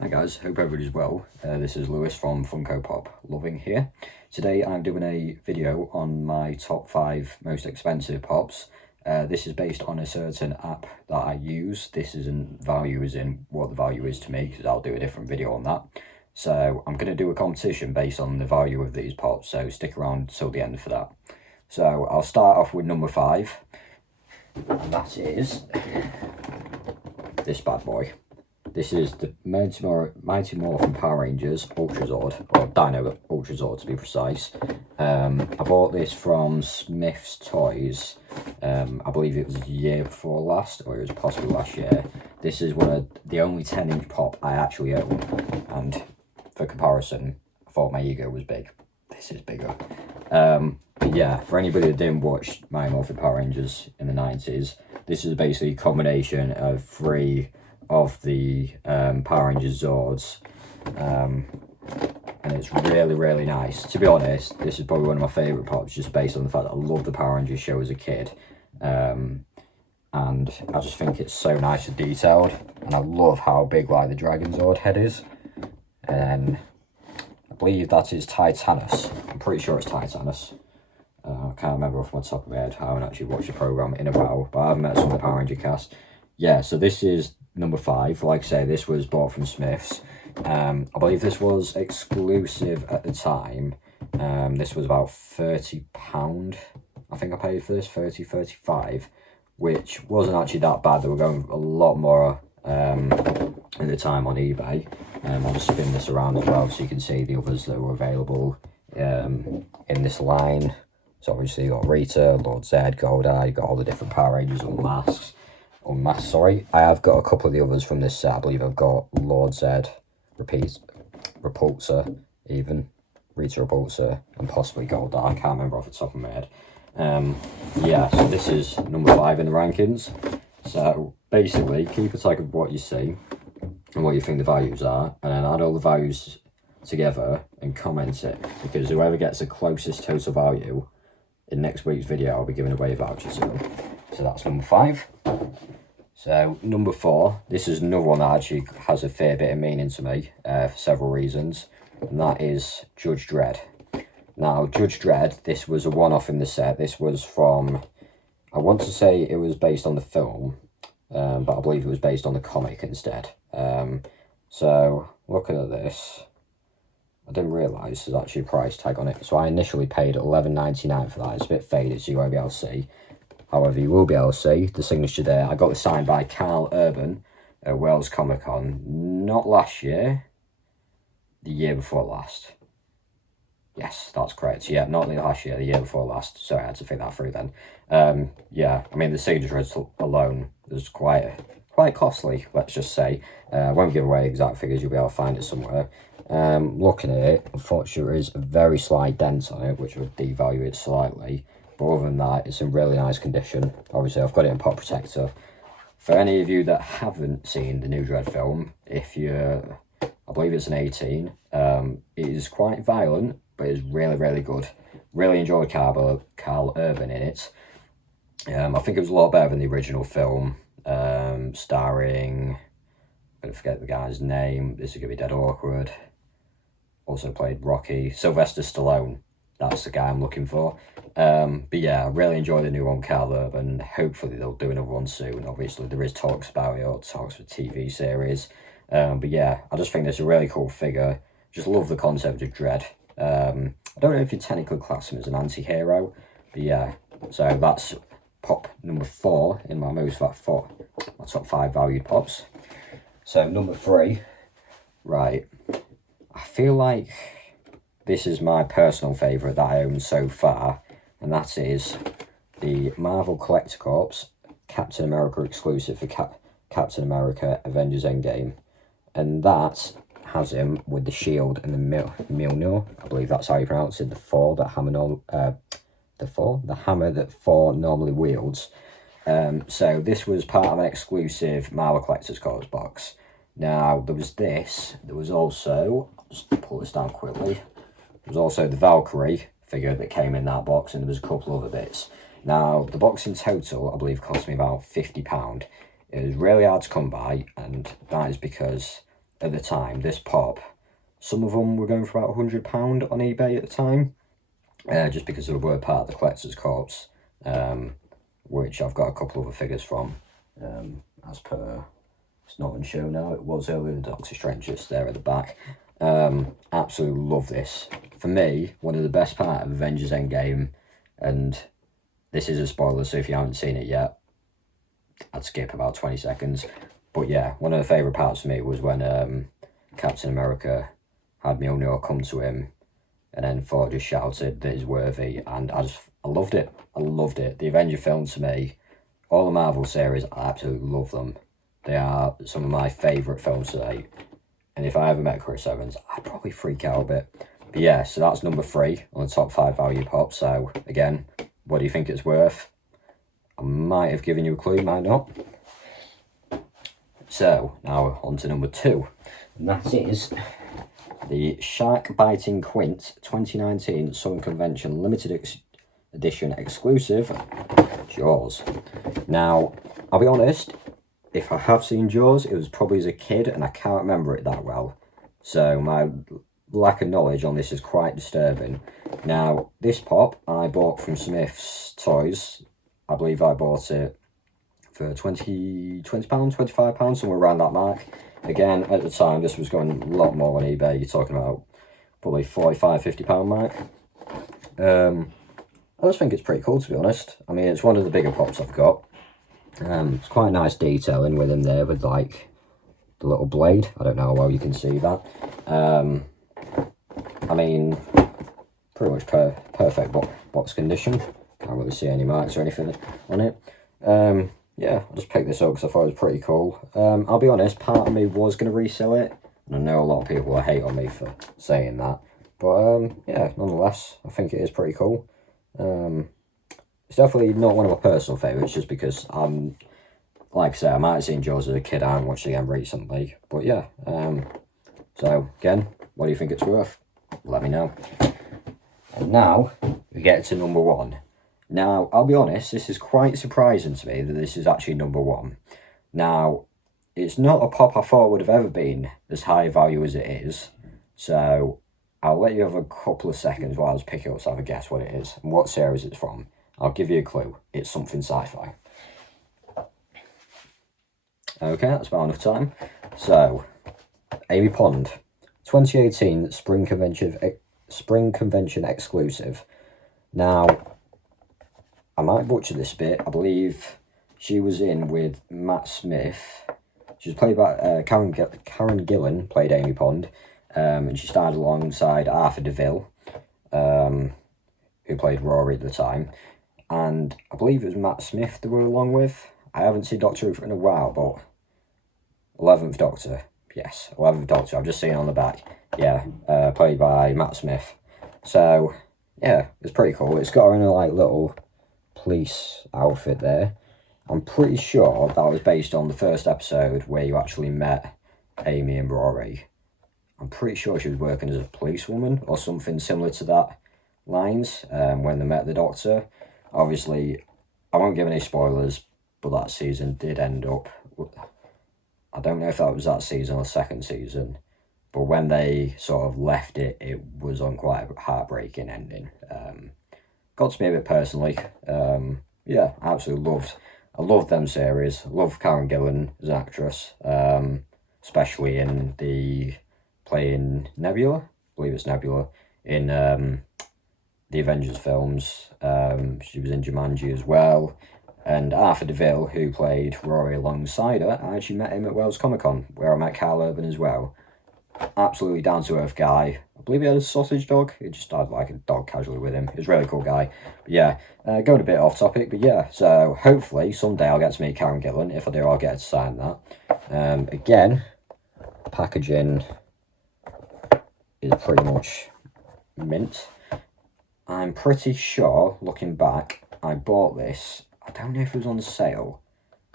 Hi guys, hope everybody's well. This is Lewis from Funko Pop Loving here. Today I'm doing a video on my top 5 most expensive pops. This is based on a certain app that I use. This isn't value as in what the value is to me, because I'll do a different video on that. So I'm going to do a competition based on the value of these pops, so stick around till the end for that. So I'll start off with number 5, and that is this bad boy. This is the Mighty Morphin Power Rangers Ultra Zord, or Dino Ultra Zord to be precise. I bought this from Smith's Toys. I believe it was the year before last, or it was possibly last year. This is one of the only 10-inch pop I actually own, and for comparison, I thought my ego was big. This is bigger. But yeah, for anybody that didn't watch Mighty Morphin Power Rangers in the 90s, this is basically a combination of 3 of the Power Rangers Zords, and it's really nice. To be honest, this is probably one of my favourite pops, just based on the fact that I loved the Power Rangers show as a kid, and I just think it's so nice and detailed, and I love how big like the Dragon Zord head is. And I believe that is Titanus. I'm pretty sure it's Titanus. I can't remember off my top of my head. I haven't actually watched the programme in a while, but I've met some of the Power Ranger cast. Yeah, so this is number 5. Like I say, this was bought from Smith's. I believe this was exclusive at the time. This was about £30. I think I paid for this, 30, 35, which wasn't actually that bad. They were going a lot more at the time on eBay. I'll just spin this around as well so you can see the others that were available in this line. So obviously you got Rita, Lord Zed, Goldeye, you got all the different Power Rangers Unmasked, sorry. I have got a couple of the others from this set. I believe I've got Lord Zed, Repulsor, even Rita Repulsor, and possibly Goldeye. I can't remember off the top of my head. Yeah, so this is number 5 in the rankings. So basically, keep a track of what you see and what you think the values are, and then add all the values together and comment it, because whoever gets the closest total value in next week's video, I'll be giving away a voucher to. So that's number 5. So number 4, this is another one that actually has a fair bit of meaning to me for several reasons, and that is Judge Dredd. Now, Judge Dredd, this was a one-off in the set. This was from, I want to say it was based on the film, but I believe it was based on the comic instead. So looking at this, I didn't realise there's actually a price tag on it. So I initially paid $11.99 for that. It's a bit faded, so you won't be able to see. However, you will be able to see the signature there. I got it signed by Carl Urban at Wales Comic Con, not last year, the year before last. Yes, that's correct. Yeah, not last year, the year before last. Sorry, I had to think that through then. Yeah, I mean, the signature alone is quite costly, let's just say. I won't give away exact figures, you'll be able to find it somewhere. Looking at it, unfortunately, there is a very slight dent on it, which would devalue it slightly. But other than that, it's in really nice condition. Obviously, I've got it in pop protector. For any of you that haven't seen the new Dredd film, if you're, I believe it's an 18, it is quite violent, but it's really good. Really enjoyed Carl Urban in it. I think it was a lot better than the original film, starring, I'm going to forget the guy's name, this is going to be dead awkward. Also played Rocky, Sylvester Stallone. That's the guy I'm looking for. But yeah, I really enjoy the new one, Carl Urban. Hopefully they'll do another one soon. Obviously there is talks about it, or talks for TV series. But yeah, I just think this is a really cool figure. Just love the concept of Dredd. I don't know if you technically class him as an anti-hero, but yeah. So that's pop number 4 in my my top 5 valued pops. So number 3, right. I feel like this is my personal favourite that I own so far, and that is the Marvel Collector Corps Captain America exclusive for Captain America Avengers Endgame. And that has him with the shield and the Mjolnir, I believe that's how you pronounce it, the hammer that Thor normally wields. So this was part of an exclusive Marvel Collector's Corps box. Now, there was also, I'll just pull this down quickly, there was also the Valkyrie figure that came in that box, and there was a couple other bits. Now, the box in total, I believe, cost me about £50. It was really hard to come by, and that is because at the time, this pop, some of them were going for about £100 on eBay at the time, just because they were part of the collector's corps, which I've got a couple of other figures from, as per, it's not on show now, it was earlier in the Doctor Strange, just there at the back. Absolutely love this. For me, one of the best part of Avengers Endgame, and this is a spoiler, so if you haven't seen it yet, I'd skip about 20 seconds. But yeah, one of the favourite parts for me was when Captain America had Mjolnir come to him, and then Thor just shouted that he's worthy, and I loved it. I loved it. The Avenger films, to me, all the Marvel series, I absolutely love them. They are some of my favourite films today. And if I ever met Chris Evans, I'd probably freak out a bit. But yeah, so that's number 3 on the top 5 value pops. So again, what do you think it's worth? I might have given you a clue, might not. So now on to number 2. And that is the Shark Biting Quint 2019 Southern Convention Limited Edition exclusive Jaws. Now, I'll be honest, if I have seen Jaws, it was probably as a kid and I can't remember it that well. So my lack of knowledge on this is quite disturbing. Now, this pop I bought from Smith's Toys. I believe I bought it for £20, £25, somewhere around that mark. Again, at the time, this was going a lot more on eBay. You're talking about probably £45, £50 mark. I just think it's pretty cool, to be honest. I mean, it's one of the bigger pops I've got. It's quite nice detailing with him there with like the little blade. I don't know how well you can see that. I mean, pretty much perfect box condition. Can't really see any marks or anything on it. Yeah, I just picked this up because I thought it was pretty cool. I'll be honest, part of me was going to resell it. And I know a lot of people will hate on me for saying that. But yeah, nonetheless, I think it is pretty cool. It's definitely not one of my personal favourites, just because like I say, I might have seen Jaws as a kid. I haven't watched it again recently. But yeah, so again, what do you think it's worth? Let me know. And now, we get to number 1. Now, I'll be honest, this is quite surprising to me that this is actually number 1. Now, it's not a pop I thought would have ever been as high value as it is. So, I'll let you have a couple of seconds while I was picking up to have a guess what it is and what series it's from. I'll give you a clue. It's something sci-fi. Okay, that's about enough time. So, Amy Pond, 2018 Spring Convention exclusive. Now, I might butcher this bit. I believe she was in with Matt Smith. She was played by Karen Gillan, played Amy Pond. And she starred alongside Arthur DeVille, who played Rory at the time. And I believe it was Matt Smith they were along with. I haven't seen Doctor Who in a while, but 11th Doctor. Yes, 11th Doctor. I've just seen it on the back. Yeah, played by Matt Smith. So, yeah, it's pretty cool. It's got her in a like little police outfit there. I'm pretty sure that was based on the first episode where you actually met Amy and Rory. I'm pretty sure she was working as a policewoman or something similar to that lines when they met the Doctor. Obviously, I won't give any spoilers, but that season did end up... I don't know if that was that season or second season, but when they sort of left it, it was on quite a heartbreaking ending. Got to me a bit personally. Yeah, I absolutely loved them series. I love Karen Gillan as an actress, especially in the playing Nebula. I believe it's Nebula in the Avengers films. She was in Jumanji as well. And Arthur DeVille, who played Rory alongside her, I actually met him at Wales Comic Con, where I met Carl Urban as well. Absolutely down-to-earth guy. I believe he had a sausage dog. He just had like a dog casually with him. He was a really cool guy. But yeah, going a bit off topic, but yeah. So hopefully someday I'll get to meet Karen Gillan. If I do, I'll get her to sign that. Again, packaging is pretty much mint. I'm pretty sure, looking back, I bought this. I don't know if it was on sale.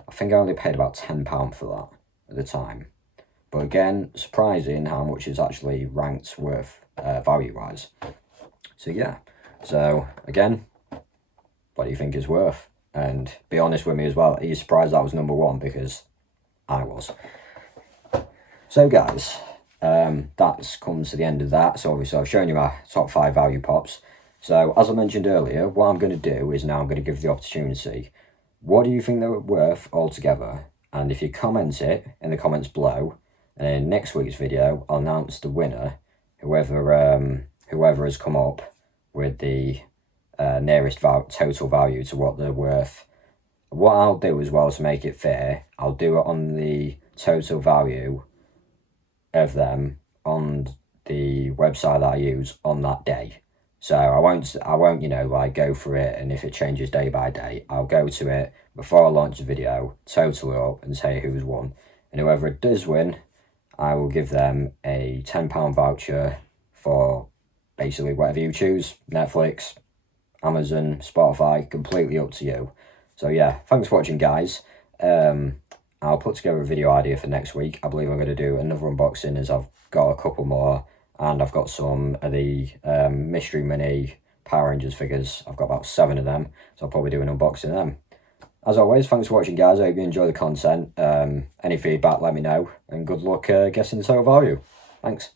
I think I only paid about £10 for that at the time. But again, surprising how much it's actually ranked worth value-wise. So yeah. So again, what do you think it's worth? And be honest with me as well. Are you surprised that was number 1? Because I was. So guys, that's comes to the end of that. So obviously I've shown you my top 5 value pops. So as I mentioned earlier, what I'm going to do is now I'm going to give the opportunity. What do you think they're worth altogether? And if you comment it in the comments below, and in next week's video, I'll announce the winner, whoever has come up with the nearest total value to what they're worth. What I'll do as well to make it fair, I'll do it on the total value of them on the website that I use on that day. So I won't, like go for it, and if it changes day by day, I'll go to it before I launch the video, total it up, and say who's won. And whoever it does win, I will give them a £10 voucher for basically whatever you choose. Netflix, Amazon, Spotify, completely up to you. So yeah, thanks for watching, guys. I'll put together a video idea for next week. I believe I'm going to do another unboxing, as I've got a couple more, and I've got some of the Mystery Mini Power Rangers figures. I've got about 7 of them, so I'll probably do an unboxing of them. As always, thanks for watching, guys. I hope you enjoy the content. Any feedback, let me know, and good luck guessing the total value. Thanks.